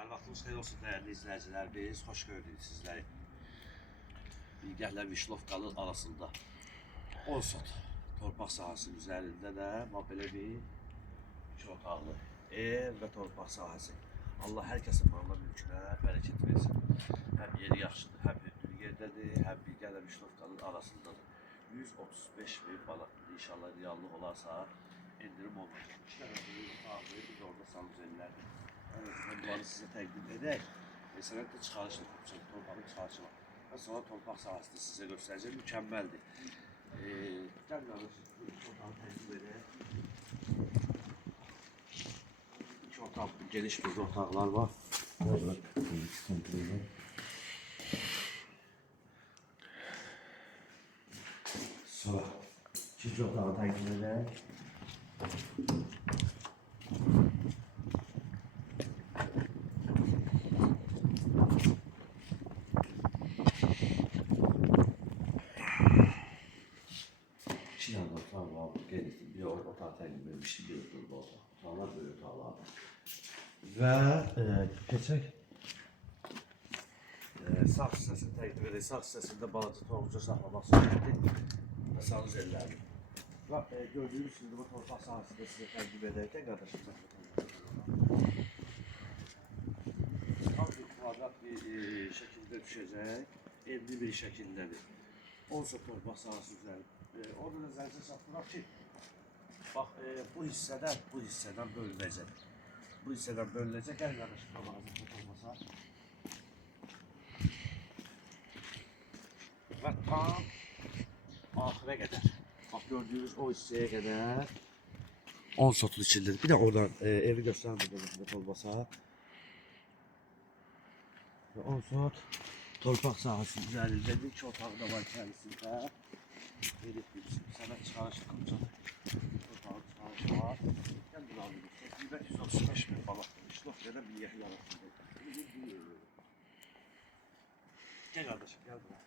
Hər vaxtınız xeyir olsun dəyərli izləyicilər. Biz xoş gördük sizləri. Bilgəhlə Vişlovkalı arasında 10 sot torpaq sahəsinin üzərində də belə bir 2 otaqlı ev və torpaq sahəsi. Allah hər kəsin malına mülkünə bərəkət versin. Həm yeri yaxşıdır, həm hündür yerdədir, həm Bilgəhlə Vişlovkalı arasındadır. 135 bin manat. İnşallah reallıq olarsa endirim olmayacaq. İşte biz orada salıcılardır. Bunları size təqdim edək. Sənətdə çıxarışla, torpağın çıxarışı var. Və sonra torpaq sahəsini sizə göstərəcək, mükəmməldir. Gəl qardaşım, torpağı təqdim edək. İki otaq, geniş bir otaqlar var. Sonra ikinci otağı təqdim edək. İki yandan otaq var, bir otaq təqdim edilmişdi, bir oturdu otaq. Otaqlar böyle otaqlardır. Və keçək sağ hissəsini təqdim edək. Sağ hissəsində balaca toğucu saxlamaq sürətdir və sağız ellərdir. Və gördüyünüz kimi bu torpaq sahəsində sizə təqdim edərkən qardaşım tam bir kvadrat bir şəkildə düşəcək, evli bir şəkildədir. 10 sot torpaq sahəsi üzərində. Orada da zəncə çatdıraq ki, bax bu hissədən bölünəcək. Bu hissədən bölünəcək, gəl qardaşım qabağınızı tutulmasa. Və tam axıra qədər, bax gördüyünüz o hissəyə qədər 10 sotun içindedir. Bir də oradan evi göstərməyəcək olmasa. Və 10 sot torpaq sahəsi üzərindədir. 2 otağı da var kendisində. Sənət çıxarışı qılacaq. Torpağın çıxarışı var. Gəl bir alıyoruz. 135 bin balıqdır. Vişlovkada bir yer yaratıldı. Gel kardeşim, gel buraya.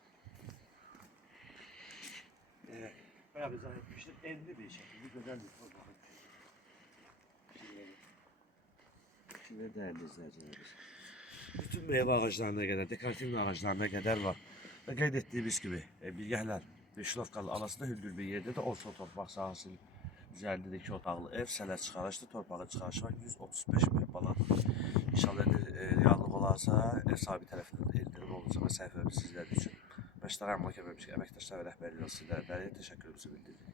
Bayağı izah etmiştim. Evli bir şekilde güzel bir torpağın. Şimdi değerli izleyicilerimiz. Bütün meyve ağaçlarına kadar, dekoratif ağaçlarına kadar var. Ve qeyd etdiyimiz gibi Bilgəhlər Vişlovkalı arasında hündür bir yerde de 10 sot torpaq sahəsinin üzərində 2 otaqlı ev, sənət çıxarışlı, torpağın çıxarışı var 135 bin manat. İnşallah reallıq olarsa ev sahibi tərəfindən endirim olacaq və səhifəmiz sizlər üçün. Məştəqə əmlak əməkdaşlar və rəhbərliyi sizlərə təşəkkürümüzü bildiririk.